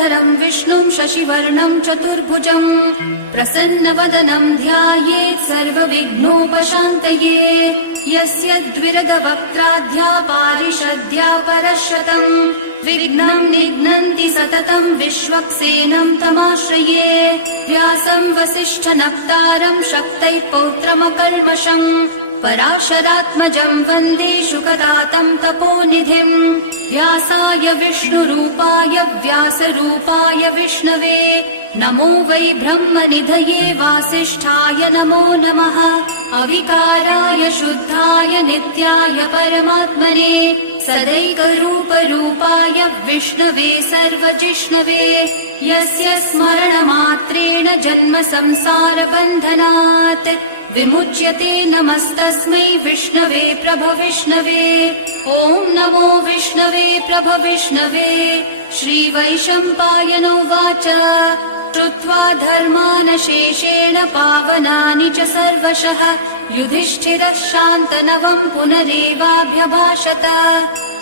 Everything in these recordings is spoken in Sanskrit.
शुक्लाम्बरधरं विष्णुं शशिवर्णं चतुर्भुजं प्रसन्नवदनं ध्यायेत् सर्वविघ्नोपशान्तये। यस्य द्विरदवक्त्राद्या पारिषद्या परशतं विघ्नं निघ्नन्ति सततं विश्वक्सेनं तमाश्रये। व्यासं वसिष्ठनप्तारं शक्तैः पौत्रमकल्मषम् पराशरात्मजं वन्दे शुकदातं तपोनिधिम्। व्यासाय विष्णुरूपाय व्यासरूपाय विष्णवे नमो वै ब्रह्मनिधये वासिष्ठाय नमो नमः। अविकाराय शुद्धाय नित्याय परमात्मने सदैकरूपरूपाय विष्णवे सर्वजिष्णवे। यस्य स्मरणमात्रेण जन्म संसारबन्धनात् विमुच्यते नमस्तस्मै विष्णवे प्रभविष्णवे। ॐ नमो विष्णवे प्रभविष्णवे। श्रीवैशम्पायनोवाच श्रुत्वा धर्मानशेषेण पावनानि च सर्वशः युधिष्ठिरः शान्तनवं पुनरेवाभ्यभाषत।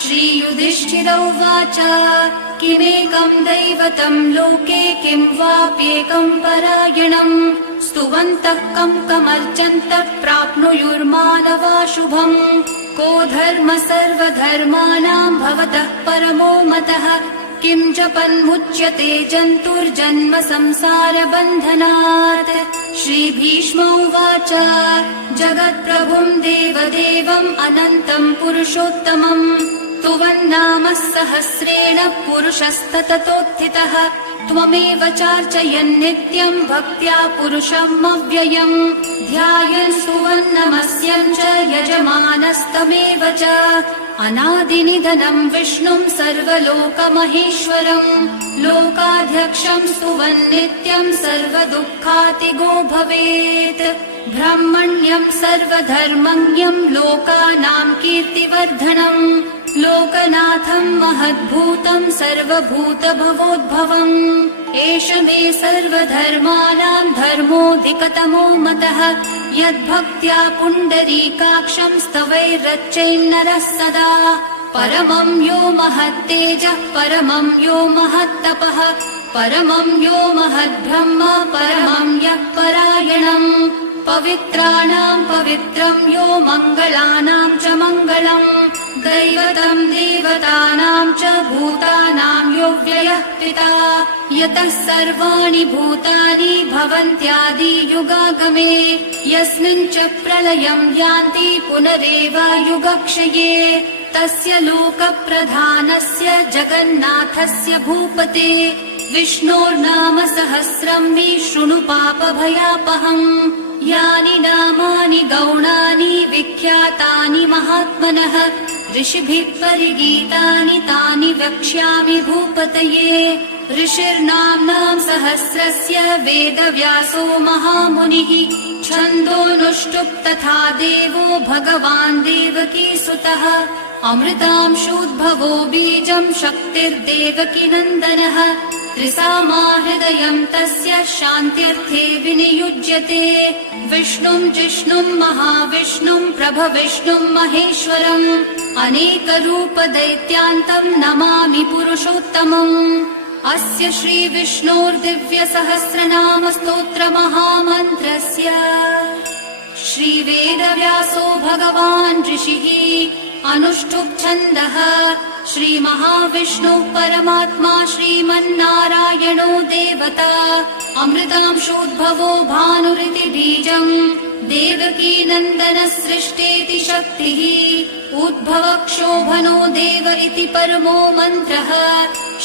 श्रीयुधिष्ठिर उवाच किमेकं दैवतं लोके किं वाप्येकं परायणम् स्तुवन्तः कमर्चन्तः प्राप्नुयुर्मानवा शुभम्। को धर्म सर्वधर्माणां भवतः परमो मतः किं जपन्मुच्यते जन्तुर्जन्म संसारबन्धनात्। श्रीभीष्म उवाच जगत्प्रभुं देवदेवम् अनन्तं पुरुषोत्तमम् स्तुवन्नाम सहस्रेण पुरुषस्तततोत्थितः। त्वमेव चार्चयन् नित्यं भक्त्या पुरुषम् अव्ययम् ध्यायन् स्तुवन्नमस्यं च यजमानस्तमेव च। अनादिनिधनं विष्णुं सर्वलोकमहेश्वरम् लोकाध्यक्षं स्तुवन् नित्यं सर्वदुःखातिगो भवेत्। ब्रह्मण्यं सर्वधर्मज्ञं लोकानां कीर्तिवर्धनम् लोकनाथं महद्भूतं सर्वभूतभवोद्भवम्। एष मे सर्वधर्माणां धर्मोऽधिकतमो मतः यद्भक्त्या पुण्डरीकाक्षं स्तवैरर्चयन्नरः सदा। परमं यो महत्तेजः परमं यो महत्तपः परमं यो महद्ब्रह्म परमं यः परायणम्। पवित्राणां पवित्रं यो मङ्गलानां च मङ्गलम् दैवतं देवतानां च भूतानां यो व्ययः पिता। यतः सर्वाणि भूतानि भवन्त्यादियुगागमे यस्मिन् च प्रलयं यान्ति पुनरेव युगक्षये। तस्य लोकप्रधानस्य जगन्नाथस्य भूपते विष्णोर्नाम सहस्रं मे शृणु पापभयापहम्। यानि नामानि गौणानि विख्यातानि महात्मनः ऋषिभिः परिगीतानि तानि वक्ष्यामि भूपतये। ऋषिर्नाम्नां सहस्रस्य वेदव्यासो महामुनिः छन्दोनुष्टुप् तथा देवो भगवान् देवकीसुतः। अमृतांशोद्भवो बीजं शक्तिर्देवकीनन्दनः त्रिसामा हृदयं तस्य शान्त्यर्थे विनियुज्यते। विष्णुं जिष्णुं महाविष्णुं प्रभविष्णुं महेश्वरम् अनेकरूपदैत्यान्तं नमामि पुरुषोत्तमम्। अस्य श्रीविष्णोर्दिव्यसहस्रनामस्तोत्रमहामन्त्रस्य श्रीवेदव्यासो भगवान् ऋषिः अनुष्टुप् छन्दः। श्रीमहाविष्णुः परमात्मा श्रीमन्नारायणो देवता अमृतांशोद्भवो भानुरिति बीजम् देवकीनन्दनः सृष्टेति शक्तिः उद्भवक्षोभनो देव इति परमो मन्त्रः।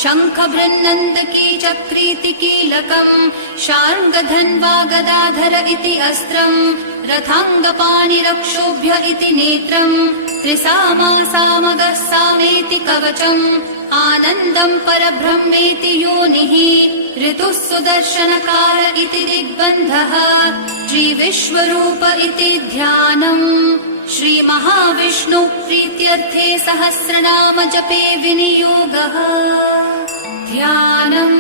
शङ्खबृन्नन्दकी चक्रीति कीलकम् शार्ङ्गधन्वा गदाधर इति अस्त्रम् रथाङ्गपाणिरक्षोभ्य इति नेत्रम् त्रिसामा सामगः सामेति कवचम् आनन्दम् परब्रह्मेति योनिः ऋतुः सुदर्शनकाल इति दिग्बन्धः श्रीविश्वरूप इति ध्यानम्। श्रीमहाविष्णुः प्रीत्यर्थे सहस्रनाम जपे विनियोगः। ध्यानम्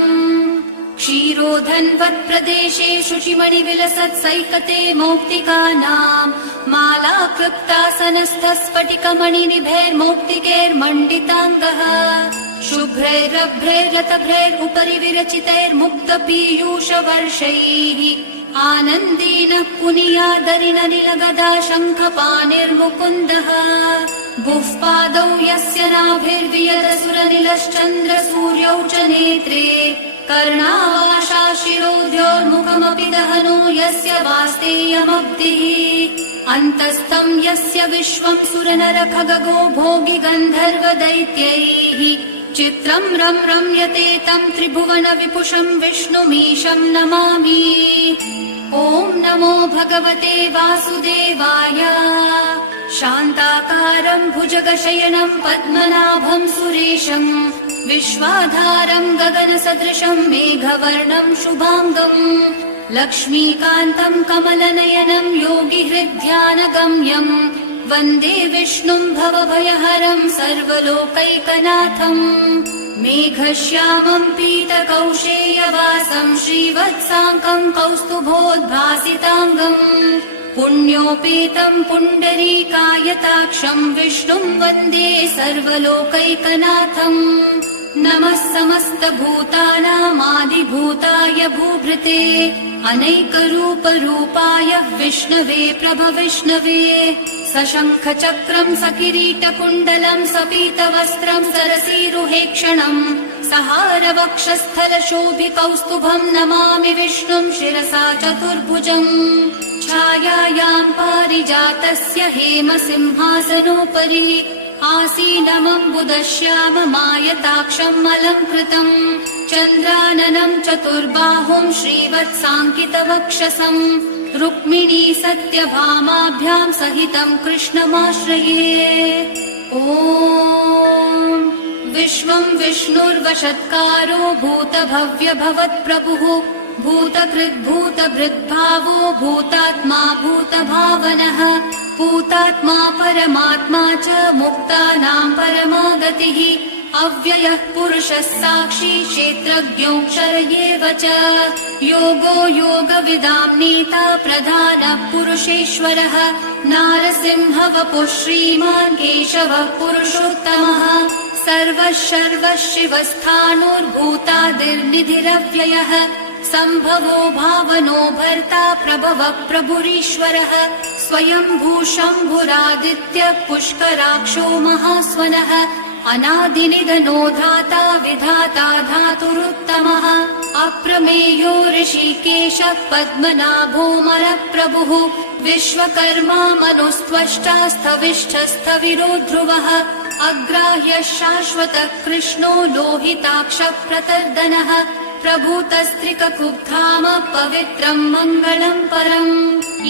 क्षीरोधन्वत्प्रदेशे शुचिमणिविलसत्सैकते मौक्तिकानाम् मालाकृप्तासनस्थस्फटिकमणिनिभैर्मौक्तिकैर्मण्डिताङ्गः शुभ्रैरभ्रैरतभ्रैरुपरि विरचितैर्मुक्तपीयूषवर्षैः आनन्देन पुनीयादरिनलिलगदा शङ्खपाणिर्मुकुन्दः गुह्पादौ यस्य नाभिर्वियदसुरनिलश्चन्द्रसूर्यौ च नेत्रे कर्णावाशाशिरोद्योर्मुखमपि दहनो यस्य वास्तेयमब्धिः अन्तस्थं यस्य विश्वं सुरनरखगगो भोगि गन्धर्वदैत्यैः चित्रं रं रम्यते तं त्रिभुवन विपुषं विष्णुमीशं नमामि। ॐ नमो भगवते वासुदेवाय। शान्ताकारं भुजगशयनं पद्मनाभं सुरेशं विश्वाधारं गगनसदृशं मेघवर्णं शुभाङ्गं लक्ष्मीकान्तं कमलनयनं योगिहृद्ध्यानगम्यं वन्दे विष्णुं भवभयहरं सर्वलोकैकनाथं मेघश्यामं पीतकौशेयवासं श्रीवत्साङ्कं कौस्तुभोद्भासिताङ्गं पुण्योपेतं पुण्डरीकायताक्षं विष्णुं वन्दे सर्वलोकैकनाथम्। नमः समस्तभूतानामादिभूताय भूभृते अनैकरूपरूपाय विष्णवे प्रभविष्णवे सशङ्खचक्रं सकिरीटकुण्डलं सपीतवस्त्रं सरसीरुहेक्षणं सहारवक्षस्थलशोभिकौस्तुभं नमामि विष्णुं शिरसा चतुर्भुजम् छायायां पारिजातस्य हेमसिंहासनोपरि आसीनमम्बुदश्याममायताक्षम् अलङ्कृतम् चन्द्राननं चतुर्बाहुं श्रीवत्साङ्कितवक्षसं रुक्मिणी सत्यभामाभ्यां सहितं कृष्णमाश्रये। ॐ विश्वं विष्णुर्वषत्कारो भूतभव्यभवत्प्रभुः भूतकृद्भूतभृद्भावो भूतात्मा भूतभावनः भूतात्मा परमात्मा च मुक्तानां परमागतिः अव्ययः पुरुषः साक्षी क्षेत्रज्ञोऽक्षर एव च योगो योगविदां नेता प्रधानः पुरुषेश्वरः नारसिंहवपुः श्रीमान् केशवः पुरुषोत्तमः सर्वः सर्वः शिवस्थाणोर्भूतादिर्निधिरव्ययः सम्भवो भावनो भर्ता प्रभवः प्रभुरीश्वरः स्वयंभू शम्भुरादित्यः पुष्कराक्षो महास्वनः अनादिनिधनो धाता विधाता धातुरुत्तमः अप्रमेयो ऋषिकेशः पद्मनाभोऽमरप्रभुः विश्वकर्मा मनुस्त्वष्टा स्थविष्ठस्थविरो ध्रुवः अग्राह्यः शाश्वतः कृष्णो लोहिताक्षः प्रतर्दनः प्रभूतस्त्रिककुब्धाम पवित्रं मङ्गलं परम्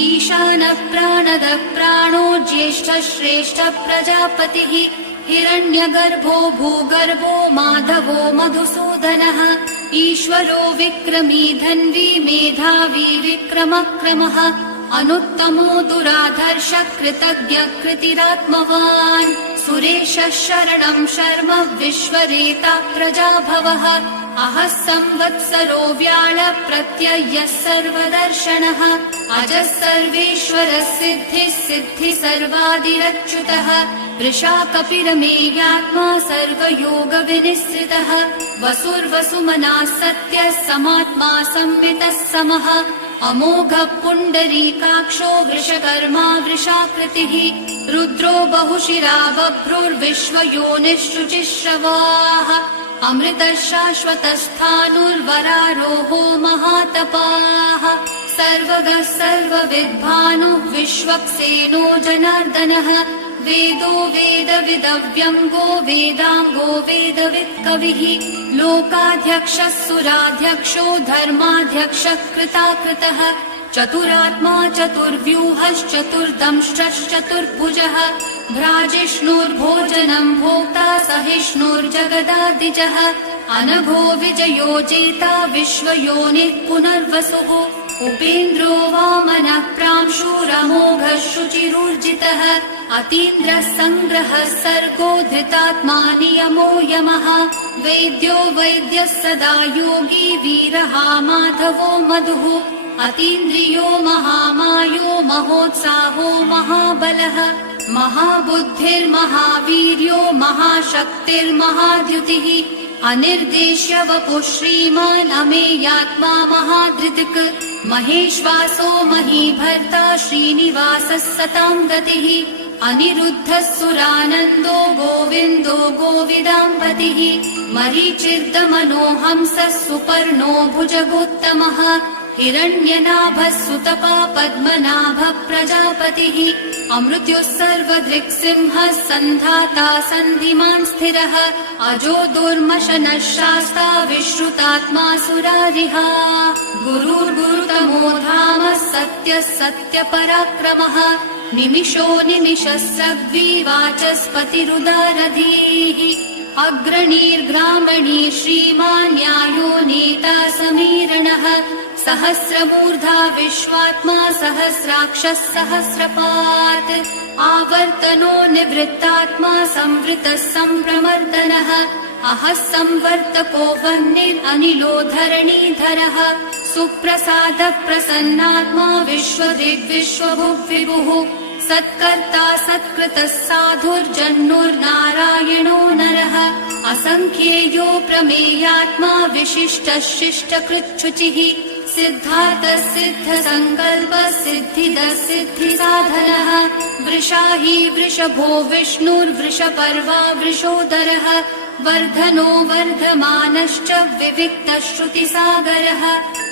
ईशानः प्राणदः प्राणो ज्येष्ठः श्रेष्ठः प्रजापतिः हिरण्यगर्भो भूगर्भो माधवो मधुसूदनः ईश्वरो विक्रमी धन्वी मेधावी विक्रमक्रमः अनुत्तमो दुराधर्षः कृतज्ञः कृतिरात्मवान् सुरेशः शरणं शर्म विश्वरेता प्रजाभवः अहः संवत्सरो व्याळ प्रत्ययः सर्वदर्शनः अजः सर्वेश्वरः सिद्धिः सिद्धिः सर्वादिरच्युतः वृषा कपिरमेयात्मा सर्वयोगविनिश्रितः वसुर्वसुमनः सत्यः समात्मा संवितः समः अमोघः पुण्डरीकाक्षो वृषकर्मा वृषाकृतिः रुद्रो बहुशिरा बभ्रुर्विश्वयोनिः अमृतः शाश्वतस्थाणुर्वरारोहो महातपाः सर्वगः सर्वविद्भानुः विश्वक्सेनो जनार्दनः वेदो वेदविदव्यङ्गो वेदाङ्गो वेदवित्कविः लोकाध्यक्षः सुराध्यक्षो धर्माध्यक्षः कृताकृतः चतुरात्मा चतुर्व्यूहश्चतुर्दंष्ट्रश्चतुर्भुजः भ्राजिष्णुर्भोजनं भोक्ता सहिष्णुर्जगदादिजः अनघो विजयो जेता विश्वयोनिः पुनर्वसुः उपेन्द्रो वामनः प्रांशुरमोघः शुचिरूर्जितः अतीन्द्रः सङ्ग्रहः सर्गो धृतात्मा नियमो यमः वैद्यो वैद्यः सदा योगी वीरः माधवो मधुः अतीन्द्रियो महामायो महोत्साहो महाबलः महाबुद्धिर्महावीर्यो महाशक्तिर्महाद्युतिः अनिर्देश्य वपुः श्रीमान् अमेयात्मा महाधृतिक् महेश्वासो महीभर्ता श्रीनिवासः सतां गतिः अनिरुद्धः सुरानन्दो गोविन्दो गोविदाम्पतिः मरीचिर्दमनोहंसः सुपर्णो भुजगोत्तमः हिरण्यनाभः सुतपा पद्मनाभः प्रजापतिः अमृत्युः सर्वदृक्सिंहः सन्धाता सन्धिमान् स्थिरः अजो दुर्मशनः शास्ता विश्रुतात्मा सुरारिहा गुरुर्गुरुतमो धामः सत्यः सत्यपराक्रमः निमिषो निमिषस्रग्वी वाचस्पतिरुदारधीः अग्रणीर्ग्रामणी श्रीमान् न्यायो नेता समीरणः सहस्रमूर्धा विश्वात्मा सहस्राक्षः सहस्रपात् आवर्तनो निवृत्तात्मा संवृतः सम्प्रमर्दनः अहः संवर्तको वह्निरनिलो धरणीधरः सुप्रसादः प्रसन्नात्मा विश्वदिग्विश्वभुग्विभुः सत्कर्ता सत्कृतः साधुर्जन्नुर्नारायणो नरः असंख्येयो प्रमेयात्मा विशिष्टः शिष्टकृच्छुचिः सिद्धार्थः सिद्धसङ्कल्पः सिद्धिदः सिद्धिसाधनः वृषाही वृषभो विष्णुर्वृषपर्वा वृषोदरः वर्धनो वर्धमानश्च विविक्तः श्रुतिसागरः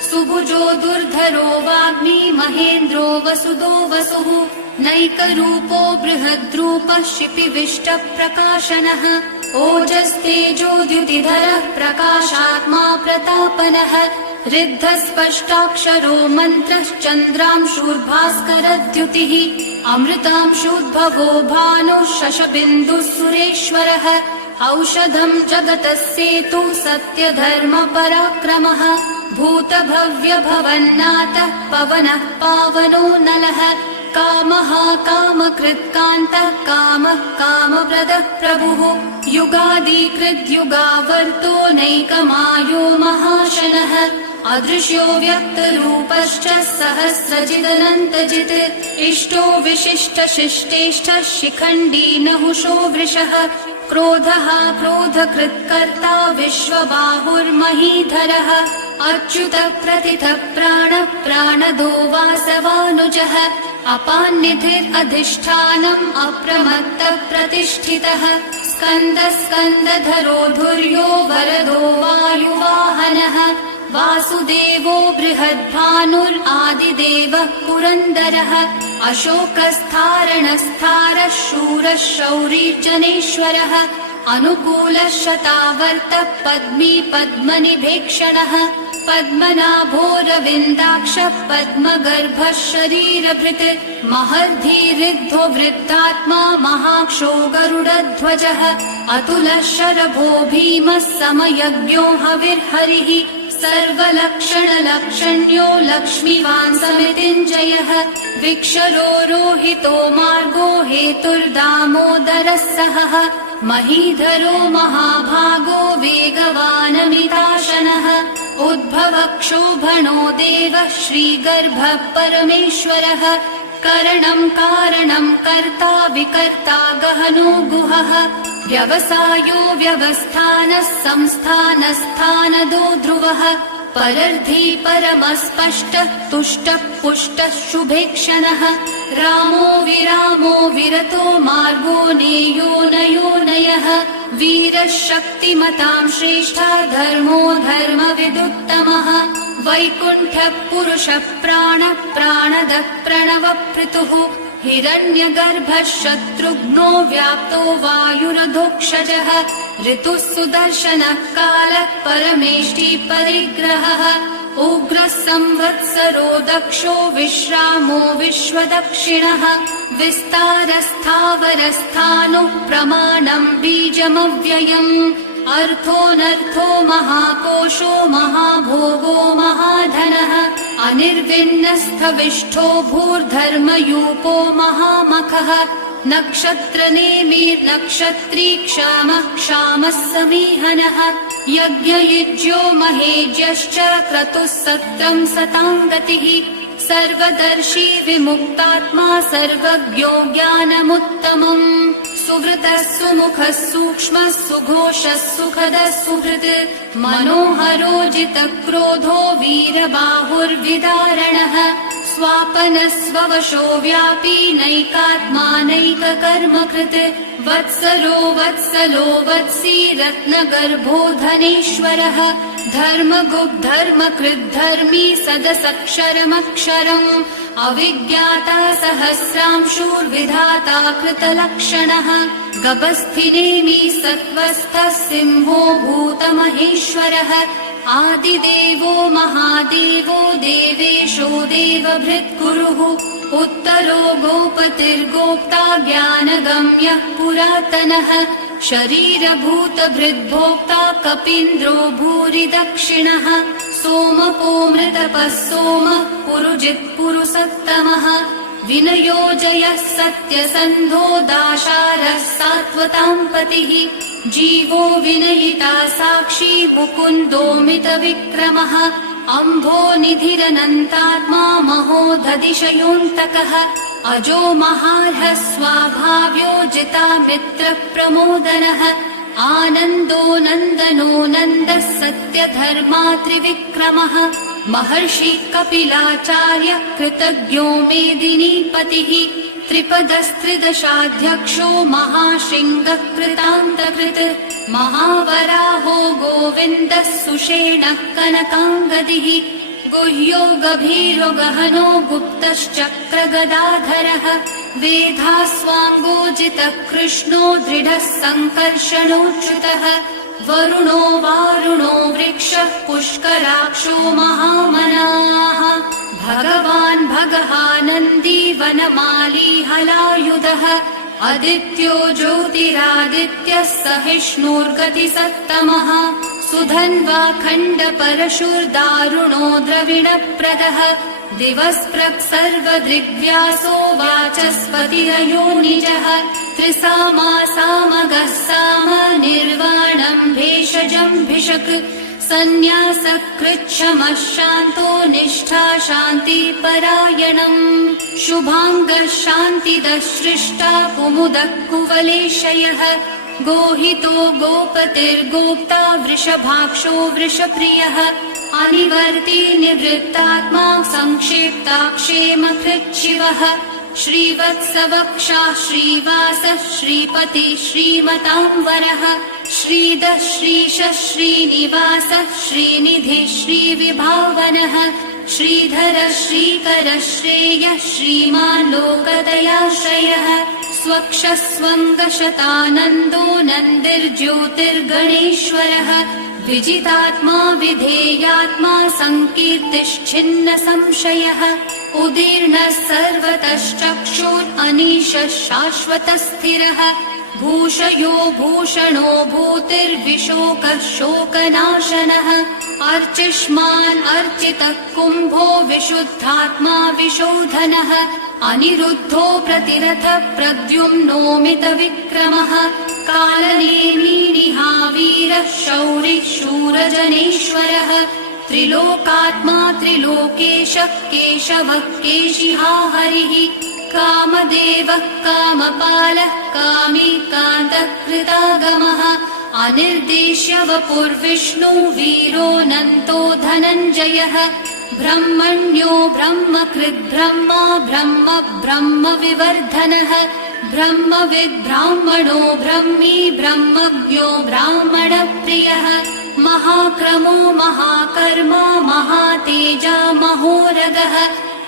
सुभुजो दुर्धरो वाग्मी महेन्द्रो वसुदो वसुः नैकरूपो बृहद्रूपः शिपिविष्टप्रकाशनः ओजस्तेजोद्युतिधरः प्रकाशात्मा प्रतापनः ऋद्धस्पष्टाक्षरो मन्त्रश्चन्द्रांशूर्भास्करद्युतिः अमृतांशूद्भवो भानुः शशबिन्दुः सुरेश्वरः औषधं जगतः सेतु सत्यधर्मपराक्रमः भूतभव्यभवन्नाथः पवनः पावनो नलः कामः कामकृत्कान्तः कामः कामप्रदः प्रभुः युगादिकृद्युगावर्तो नैकमायो महाशनः अदृश्यो व्यक्तरूपश्च सहस्रजिदनन्तजित् इष्टो विशिष्टशिष्टेष्टः शिखण्डी नहुषो वृषः क्रोधः क्रोधकृत्कर्ता विश्वबाहुर्महीधरः अच्युतः प्रतिथः प्राणः प्राणदो वासवानुजः अपान्निधिरधिष्ठानम् अप्रमत्तः प्रतिष्ठितः स्कन्दः स्कन्दधरो धुर्यो वरदो वायुवाहनः वासुदेवो बृहद्भानुरादिदेवः पुरन्दरः अशोकस्थारणस्थारः शूरः शौरीर्जनेश्वरः अनुकूलः शतावर्तः पद्मी पद्मनिभेक्षणः पद्मनाभोरविन्दाक्षः पद्मगर्भः शरीरभृत् महर्धिरिद्धो वृद्धात्मा महाक्षो गरुडध्वजः अतुलः शरभो भीमः समयज्ञो हविर्हरिः सर्वलक्षणलक्षण्यो लक्ष्मीवान् समितिञ्जयः विक्षरो रोहितो मार्गो हेतुर्दामोदरः सहः महीधरो महाभागो वेगवानमिताशनः उद्भवक्षोभणो देवः श्रीगर्भः परमेश्वरः करणं कारणं कर्ता विकर्ता गहनो गुहः व्यवसायो व्यवस्थानः संस्थानस्थानदो ध्रुवः परर्धी परमस्पष्टः तुष्टः पुष्टः शुभेक्षणः रामो विरामो विरतो मार्गो नेयो नयोनयः वीरः शक्तिमतां श्रेष्ठः धर्मो धर्मविदुत्तमः वैकुण्ठः पुरुषः प्राणः प्राणदः प्रणवपृतुः हिरण्यगर्भः शत्रुघ्नो व्याप्तो वायुरधोक्षजः ऋतुः सुदर्शनः कालः परमेष्टि परिग्रहः उग्रः संवत्सरो दक्षो विश्रामो विश्वदक्षिणः विस्तारस्थावरस्थाणुः प्रमाणं बीजमव्ययम् अर्थोऽनर्थो महाकोशो महाभोगो महाधनः अनिर्विण्णस्थविष्ठो भूर्धर्मयूपो महामखः नक्षत्रनेमिर्नक्षत्री क्षामः क्षामः समीहनः यज्ञयुज्यो महेज्यश्च क्रतुः सत्रं सतां गतिः सर्वदर्शी विमुक्तात्मा सर्वज्ञो ज्ञानमुत्तमम् सुवृतः सुमुखः सूक्ष्मः सुघोषः सुखदः सुहृत् मनोहरो जितक्रोधो वीरबाहुर्विदारणः स्वापनः स्ववशो व्यापी नैकात्मा नैककर्मकृत् वत्सलो वत्सलो वत्सी रत्नगर्भो धनेश्वरः धर्मगुप्धर्मकृद्धर्मी सदसक्षरमक्षरम् अविज्ञाता सहस्रांशुर्विधाता कृतलक्षणः गभस्थिनेमि सत्त्वस्थः सिंहो भूतमहेश्वरः आदिदेवो महादेवो देवेशो देवभृत्कुरुः उत्तरो गोपतिर्गोप्ता ज्ञानगम्यः पुरातनः शरीरभूतभृद्भोक्ता कपीन्द्रो भूरि दक्षिणः सोमपो मृतपः सोमः पुरुजित्पुरुषोत्तमः विनयोजयः सत्यसन्धो दाशारः सात्वतां पतिः जीवो विनयिता साक्षी मुकुन्दोमितविक्रमः अम्भो निधिरनन्तात्मा महोदधिशयोऽन्तकः अजो महार्हः स्वाभाव्यो जितामित्रप्रमोदनः आनन्दो नन्दनो नन्दः सत्यधर्मा त्रिविक्रमः महर्षि कपिलाचार्य कृतज्ञो मेदिनीपतिः त्रिपदस्त्रिदशाध्यक्षो महाशृङ्गः कृतान्तकृत् महावराहो गोविन्दः सुषेणः कनकाङ्गदिः गुह्यो गभीरो गहनो गुप्तश्चक्रगदाधरः वेधास्वाङ्गोजितः कृष्णो दृढः सङ्कर्षणोच्युतः वरुणो वारुणो वृक्षः पुष्कराक्षो महामनाः भगवान् भगहानन्दी वनमाली हलायुधः आदित्यो ज्योतिरादित्यः सहिष्णुर्गतिसत्तमः सुधन्वा खण्डपरशुर्दारुणो द्रविणप्रदः दिवस्प्रक् सर्वदृग्व्यासो वाचस्पतिरयोनिजः त्रिसामा सामगः साम निर्वाणम् भेषजम् भिषक् सन्न्यासकृच्छमः शान्तो निष्ठा शान्तिपरायणम् शुभाङ्गः शान्तिदः सृष्टा कुमुदः कुवलेशयः गोहितो गोपतिर्गोप्ता वृषभाक्षो वृषप्रियः अनिवर्ती निवृत्तात्मा संक्षेप्ताक्षेमकृच्छिवः श्रीवत्सवक्षा श्रीवासः श्रीपति श्रीमताम्बरः श्रीदः श्रीशः श्रीनिवासः श्रीनिधिः श्रीविभावनः श्रीधरः श्रीकरः श्रेयः श्रीमान् लोकदयाश्रयः स्वक्षस्वङ्गशतानन्दो नन्दिर्ज्योतिर्गणेश्वरः विजितात्मा विधेयात्मा सङ्कीर्तिश्छिन्न संशयः उदीर्णः सर्वतश्चक्षुर् अनीशः शाश्वतः स्थिरः भूषयो भूषणो भूतिर्विशोकः शोकनाशनः अर्चिष्मान् अर्चितः कुम्भो विशुद्धात्मा विशोधनः अनिरुद्धो प्रतिरथः प्रद्युम्नोमितविक्रमः कालनेमी निहावीरः शौरिः शूरजनेश्वरः त्रिलोकात्मा त्रिलोकेशः केशवः केशिहा हरिः कामदेवः कामपालः कामी कान्तः कृतागमः अनिर्देश्य वपुर्विष्णु वीरोऽनन्तो धनञ्जयः ब्रह्मण्यो ब्रह्मकृद्ब्रह्मा ब्रह्म ब्रह्मविवर्धनः ब्रह्मविद् ब्राह्मणो ब्रह्मी ब्रह्मज्ञो ब्राह्मणप्रियः महाक्रमो महाकर्मा महातेजा महोरगः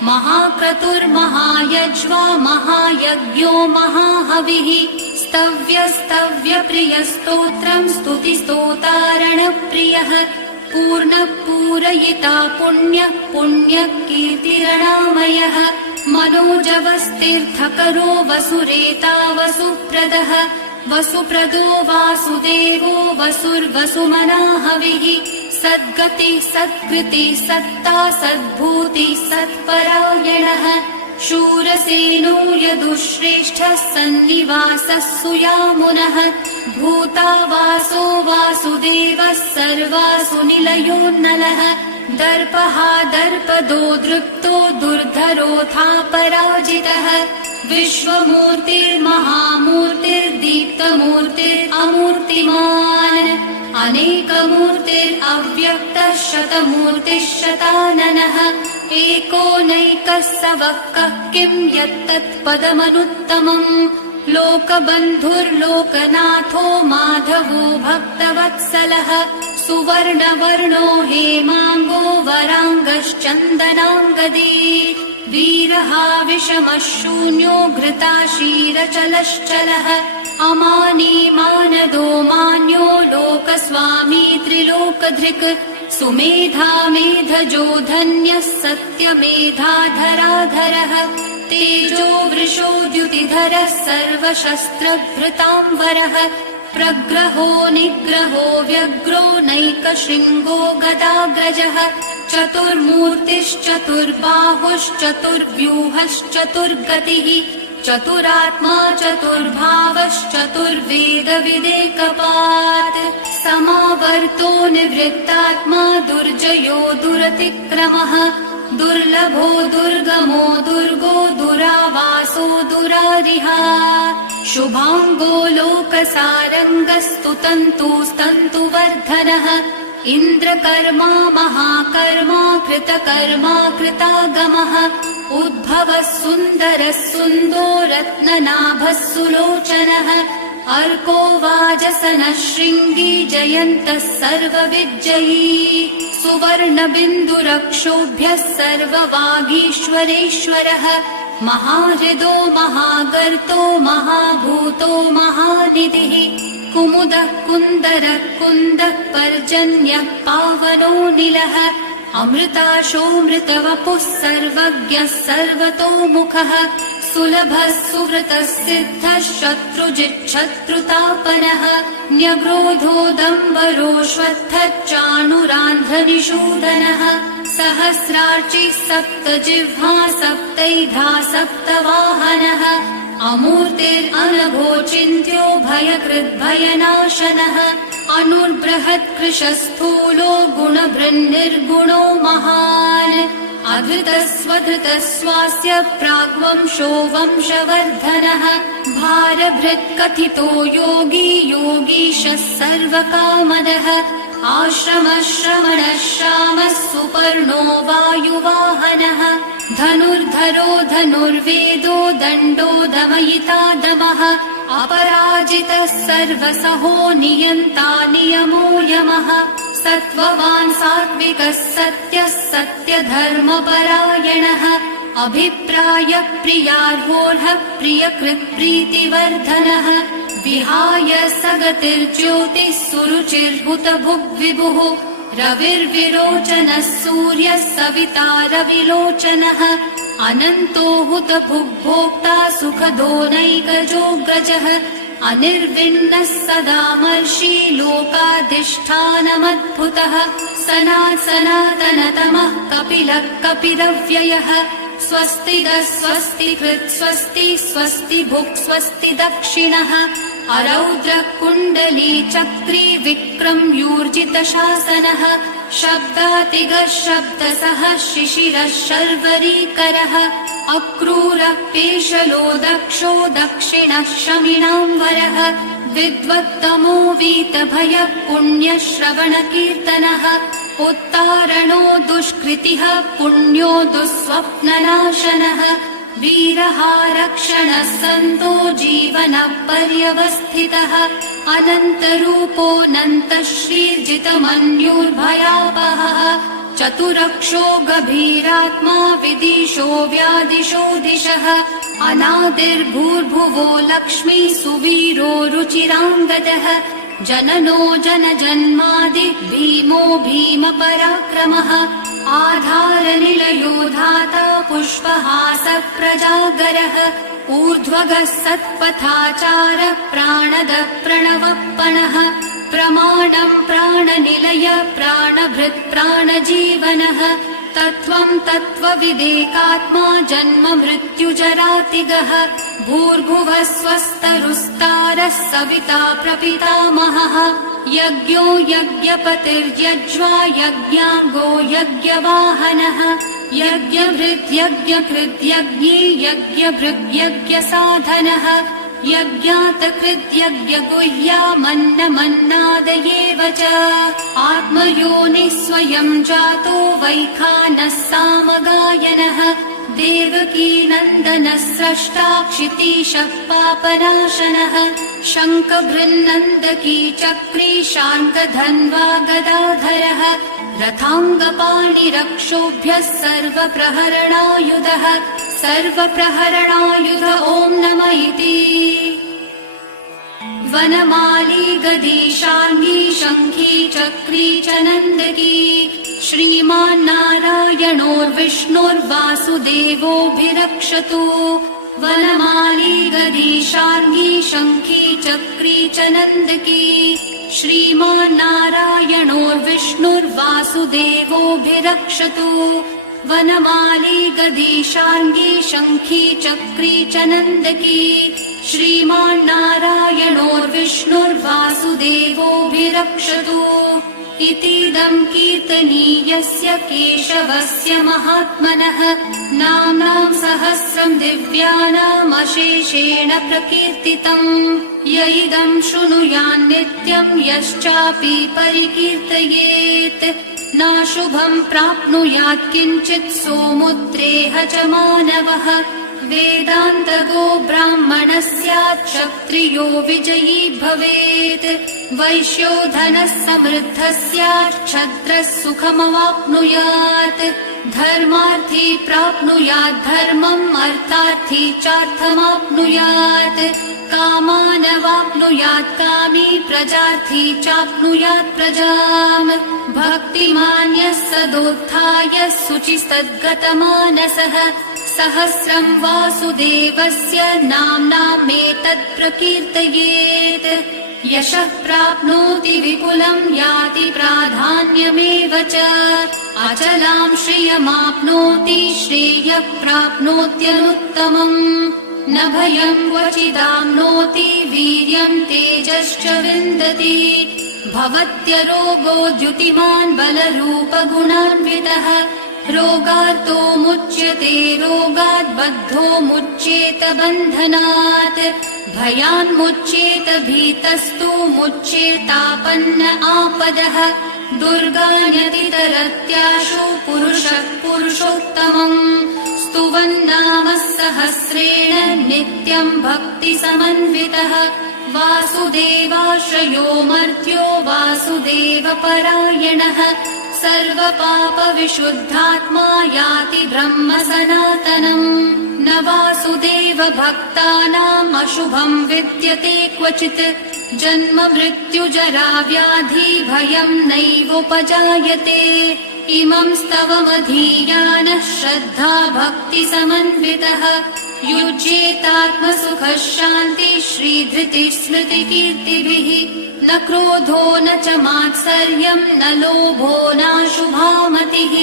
महाक्रतुर्महायज्वा महायज्ञो महाहविः स्तव्यस्तव्यप्रियस्तोत्रम् स्तुतिस्तोतारणप्रियः पूर्णः पूरयिता पुण्यः पुण्यः कीर्तिरणामयः मनोजवस्तीर्थकरो वसुरेता वसुप्रदः वसुप्रदो वासुदेवो वसुर्वसुमनाहविः सद्गति सत्कृति सत्ता सद्भूति सत्परायणः शूरसेनो यदुश्रेष्ठः सन्निवासः सुयामुनः भूतावासो वासुदेवः सर्वासु निलयोन्नलः दर्पः दर्पदो दृप्तो दुर्धरोऽथा पराजितः विश्वमूर्तिर्महामूर्तिर्दीप्तमूर्तिरमूर्तिमान् अनेकमूर्तिरव्यक्तः शतमूर्तिः शताननः एकोनैकः स वक्कः किं यत्तत्पदमनुत्तमम् लोकबन्धुर्लोकनाथो माधवो भक्तवत्सलः सुवर्णवर्णो हेमाङ्गो वराङ्गश्चन्दनाङ्गदी वीरः विषमः शून्यो घृताशीरचलश्चलः अमानी मानदो मान्यो लोकस्वामी त्रिलोकधृक् सुमेधा मेधजो धन्यः सत्यमेधाधराधरः तेजो वृषो द्युतिधरः सर्वशस्त्रभृताम्बरः प्रग्रहो निग्रहो व्यग्रो नैकशृङ्गो गदाग्रजः चतुर्मूर्तिश्चतुर्बाहुश्चतुर्व्यूहश्चतुर्गतिः चतुरात्मा चतुर्भावश्चतुर्वेदविदेकपात् समावर्तो निवृत्तात्मा दुर्जयो दुरतिक्रमः दुर्लभो दुर्गमो दुर्गो दुरावासो दुरारिहा शुभाङ्गो लोकसारङ्गस्तुतन्तुस्तन्तुवर्धनः इन्द्रकर्मा महाकर्मा कृतकर्मा कृतागमः उद्भवः सुन्दरः सुन्दो रत्ननाभः सुलोचनः अर्को वाजसनः शृङ्गी जयन्तः सर्वविजयी सुवर्णबिन्दुरक्षोभ्यः सर्ववागीश्वरेश्वरः महाहृदो महागर्तो महाभूतो महानिधिः कुमुदः कुन्दरः कुन्दः पर्जन्यः पावनो निलः अमृताशोऽमृतवपुः सर्वज्ञः सर्वतोमुखः सुलभः सुव्रतः सिद्धः शत्रुजिच्छत्रुतापनः न्यग्रोधोदम्बरोऽश्वत्थः चाणुरान्ध्रनिषूदनः सहस्रार्चिः सप्तजिह्वा सप्तैधा सप्तवाहनः अमूर्तिरनघोचिन्त्यो भयकृद्भयनाशनः अनुर्बृहत्कृशस्थूलो गुणभृन्निर्गुणो महान् अधृतस्वधृतस्वास्य प्राग्वंशो वंशवर्धनः भारभृत्कथितो योगी योगीशः सर्वकामदः आश्रमः श्रमणः श्यामः सुपर्णो वायुवाहनः धनुर्धरो धनुर्वेदो दण्डो दमयिता दमः अपराजितः सर्वसहो नियन्ता नियमो यमः सत्त्ववान् सात्विकः सत्यः सत्यधर्मपरायणः अभिप्रायप्रियार्होर्हः प्रियकृत्प्रीतिवर्धनः विहाय सगतिर्ज्योतिः सुरुचिर्हुतभुग्विभुः रविर्विरोचनः सूर्यः सविता रविलोचनः अनन्तो हुतभुग्भोक्ता सुखदो नैकजोग्रजः अनिर्विण्णः सदामर्षि लोकाधिष्ठानमद्भुतः सनातनतमः कपिलः कपिरव्ययः स्वस्तिदः स्वस्तिकृत् स्वस्ति स्वस्ति भुक् स्वस्ति दक्षिणः अरौद्रः कुण्डली चक्री विक्रम्यूर्जितशासनः शब्दातिगः शब्दसः शिशिरः शर्वरीकरः अक्रूरः पेशलो दक्षो दक्षिणः शमिनाम्बरः विद्वत्तमो वीतभयः पुण्यश्रवणकीर्तनः उत्तारणो दुष्कृतिः पुण्यो दुःस्वप्ननाशनः वीरः रक्षणः सन्तो जीवनः पर्यवस्थितः अनन्तरूपोऽनन्तः श्रीर्जितमन्युर्भयापहः चतुरक्षो गभीरात्मा विदिशो व्यादिशो दिशः अनादिर्भूर्भुवो लक्ष्मी सुवीरो रुचिराङ्गदः जननो जनजन्मादि भीमो भीमपराक्रमः आधारनिलयो धाता पुष्पहासः प्रजागरः ऊर्ध्वगः सत्पथाचारः प्राणदः प्रणवप्पणः प्रमाणम् प्राणनिलय प्राणभृत् प्राणजीवनः तत्त्वम् तत्त्वविदेकात्मा जन्म मृत्युजरातिगः भूर्भुवः स्वस्तरुस्तारः सविता प्रपितामहः यज्ञो यज्ञपतिर्यज्वा यज्ञाङ्गो यज्ञवाहनः यज्ञभृद्यज्ञकृद्यज्ञी यज्ञभृग्यज्ञसाधनः यज्ञात् कृद्यज्ञगुह्यामन्नमन्नादयेव च आत्मयोनिः स्वयं जातो वैखानः सामगायनः देवकी नन्दनः स्रष्टा क्षितीशः पापनाशनः शङ्खभृन्नन्दकी चक्री शान्तधन्वा गदाधरः रथाङ्गपाणिरक्षोभ्यः सर्वप्रहरणायुधः सर्वप्रहरणायुध ॐ नमः इति वनमाली गदीशाङ्गी शङ्खी चक्री च नन्दकी श्रीमान्नारायणोर्विष्णुर्वासुदेवोऽभिरक्षतु वनमाली गदीशाङ्गी शङ्खी चक्री च नन्दकी श्रीमान्नारायणोर्विष्णुर्वासुदेवोऽभिरक्षतु वनमाली गदीशाङ्गी शङ्खी चक्री च नन्दकी श्रीमान्नारायणोर्विष्णुर्वासुदेवोऽभिरक्षतु इतीदं कीर्तनीयस्य केशवस्य महात्मनः नाम्नां सहस्रं दिव्यानामशेषेण प्रकीर्तितम् य इदं शृणुयान्नित्यं यश्चापि परिकीर्तयेत् नाशुभं प्राप्नुयात् किञ्चित् सोमुद्रेह च मानवः वेदान्तगो ब्राह्मणः स्यात् क्षत्रियो विजयी भवेत् वैश्यो धनः समृद्धः स्यात् क्षत्रः सुखमवाप्नुयात् धर्मार्थी प्राप्नुयात् धर्मम् अर्थार्थी चार्थमाप्नुयात् कामानवाप्नुयात् कामी प्रजार्थी चाप्नुयात् प्रजाम् भक्तिमान्यः सदोत्थाय शुचिस्तद्गतमानसः सहस्रं वासुदेवस्य नाम्नामेतत् प्रकीर्तयेत् यशः प्राप्नोति विपुलं याति प्राधान्यमेव च अचलां श्रियमाप्नोति श्रेयः प्राप्नोत्यनुत्तमम् न भयं क्वचिदाप्नोति वीर्यं तेजश्च विन्दति भवत्यरोगो द्युतिमान् बलरूपगुणान्वितः रोगार्तो मुच्यते रोगात् बद्धो मुच्येत बन्धनात् भयान्मुच्येत भीतस्तु मुच्येतापन्न आपदः दुर्गान्यतितरत्याशु पुरुषः पुरुषोत्तमम् स्तुवन्नाम सहस्रेण नित्यं भक्तिसमन्वितः वासुदेवाश्रयो मर्त्यो वासुदेवपरायणः सर्वपापविशुद्धात्मा याति ब्रह्म सनातनम् न वासुदेव भक्तानाम् अशुभम् विद्यते क्वचित् जन्म मृत्युजरा व्याधि भयम् नैवोपजायते इमं स्तवमधीयानः श्रद्धा भक्तिसमन्वितः युज्येतात्मसुखः शान्तिः श्रीधृतिः स्मृतिकीर्तिभिः न क्रोधो न च मात्सर्यम् न लोभो नाशुभामतिः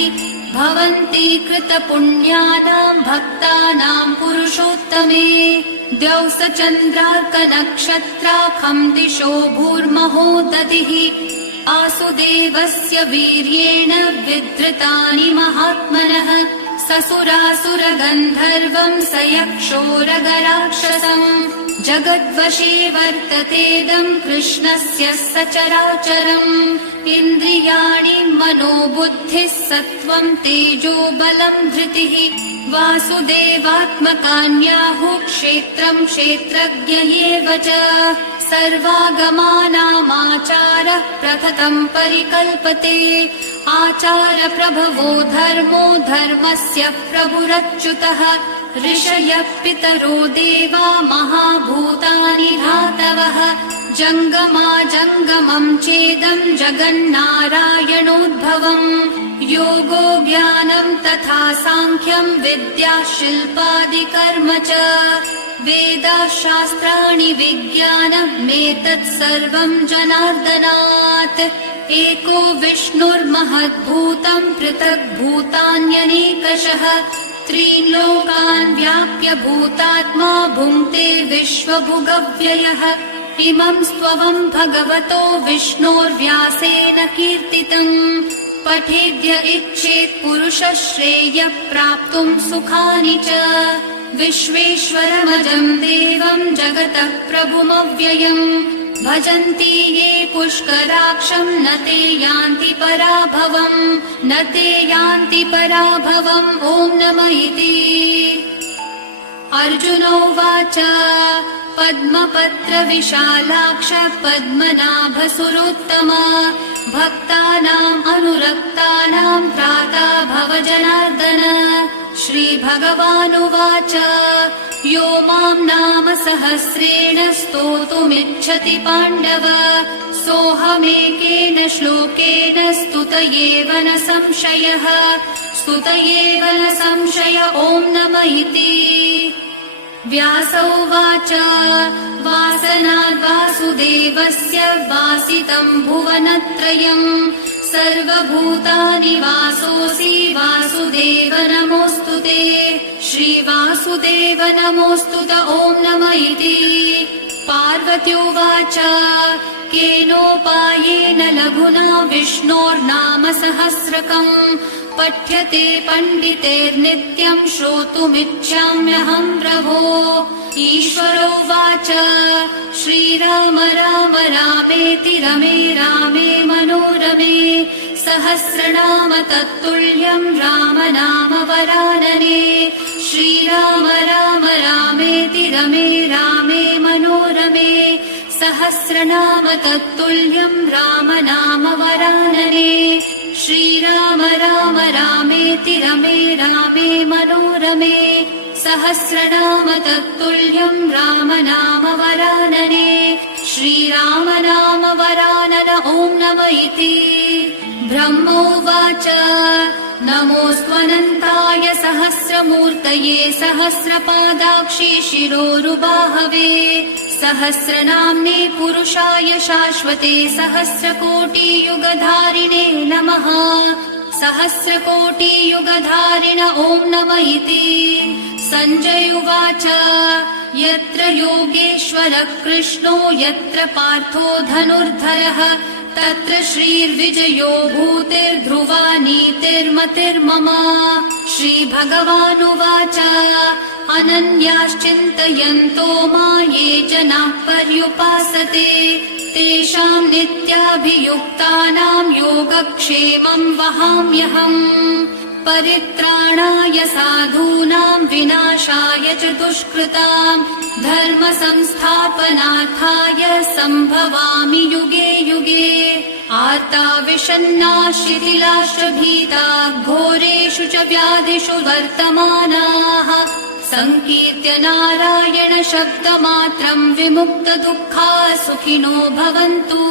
भवन्ति कृतपुण्यानाम् भक्तानाम् पुरुषोत्तमे द्यौस चन्द्रार्कनक्षत्राखम् दिशो भूर्महो दधिः आसुदेवस्य वीर्येण विधृतानि महात्मनः ससुरासुरगन्धर्वम् स यक्षोरगराक्षसम् जगद्वशे वर्ततेदम् कृष्णस्य सचराचरम् इन्द्रियाणि मनोबुद्धिः सत्त्वम् तेजो बलम् धृतिः वासुदेवात्मकान्याहुः क्षेत्रम् क्षेत्रज्ञ एव च सर्वागमानामाचारः प्रथतम् परिकल्पते आचारप्रभवो धर्मो धर्मस्य प्रभुरच्युतः ऋषयः पितरो देवा महाभूतानि धातवः जङ्गमाजङ्गमम् चेदम् जगन्नारायणोद्भवम् योगो ज्ञानम् तथा साङ्ख्यम् विद्या शिल्पादिकर्म च वेदाः शास्त्राणि विज्ञानमेतत् सर्वम् जनार्दनात् एको विष्णुर्महद्भूतम् पृथग्भूतान्यनेकशः त्रीन् लोकान् व्याप्य भूतात्मा भुङ्क्ते विश्वभुगव्ययः इमं स्तवं भगवतो विष्णोर्व्यासेन कीर्तितम् पठेद्य इच्छेत् पुरुषः श्रेयः प्राप्तुं सुखानि च विश्वेश्वरमजं देवं जगतः प्रभुमव्ययम् भजन्ति ये पुष्कराक्षं न ते यान्ति पराभवम् न ते यान्ति पराभवम् ॐ नमः इति। अर्जुन उवाच पद्मपत्रविशालाक्ष पद्मनाभसुरोत्तम भक्तानाम् अनुरक्तानां त्राता भव जनार्दन। श्रीभगवानुवाच यो मां नाम सहस्रेण स्तोतुमिच्छति पाण्डव सोऽहमेकेन श्लोकेन स्तुतयेव न संशयः स्तुतयेव न संशय ॐ नमः इति। व्यास उवाच वासनाद् वासुदेवस्य वासितं भुवनत्रयम् सर्वभूतानि वासोऽसि वासुदेव नमोऽस्तुते। श्रीवासुदेव नमोऽस्तुत ॐ नमः इति। पार्वती उवाच केनोपायेन लघुना विष्णोर्नाम सहस्रकम् पठ्यते पण्डितेर्नित्यं श्रोतुमिच्छाम्यहं प्रभो। ईश्वरो उवाच श्रीराम राम रामेति रमे रामे मनोरमे सहस्रनाम तत्तुल्यं राम नाम वरानने। श्रीराम राम रामेति रमे रामे मनोरमे सहस्रनाम तत्तुल्यं राम नाम वरानने। श्रीराम राम रामेति रमे रामे मनोरमे सहस्रनाम तत्तुल्यं राम नाम वरानने। श्रीराम नाम वरानन ॐ नमः इति। ब्रह्मोवाच नमोऽस्त्वनन्ताय सहस्रमूर्तये सहस्रपादाक्षि शिरोरुबाहवे सहस्रनाम्ने पुरुषाय शाश्वते सहस्रकोटियुगधारिणे नमः। सहस्रकोटियुगधारिण ॐ नमः इति। सञ्जय उवाच यत्र योगेश्वरः कृष्णो यत्र पार्थो धनुर्धरः तत्र श्रीर्विजयो भूतिर्ध्रुवा नीतिर्मतिर्मम। श्रीभगवानुवाच अनन्याश्चिन्तयन्तो माये जनाः पर्युपासते तेषां नित्याभियुक्तानां योगक्षेमं वहाम्यहम्। परित्राणाय साधूनां विनाशाय च दुष्कृतां धर्म संस्थापनार्थाय सम्भवामि युगे युगे। आर्ता विषण्णा शिथिलाश्च भीता घोरेषु च व्याधिषु वर्तमानाः संकीर्त्य नारायण शब्दमात्रं विमुक्तदुःखाः सुखिनो भवन्तु।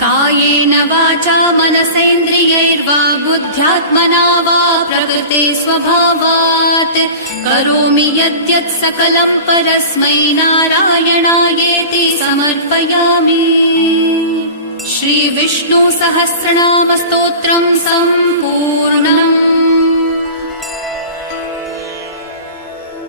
कायेन वाचा मनसेन्द्रियैर्वा बुद्ध्यात्मना वा प्रकृते स्वभावात् करोमि यद्यत् सकलं परस्मै नारायणायेति समर्पयामि। श्रीविष्णु सहस्रनाम स्तोत्रं सम्पूर्णम्।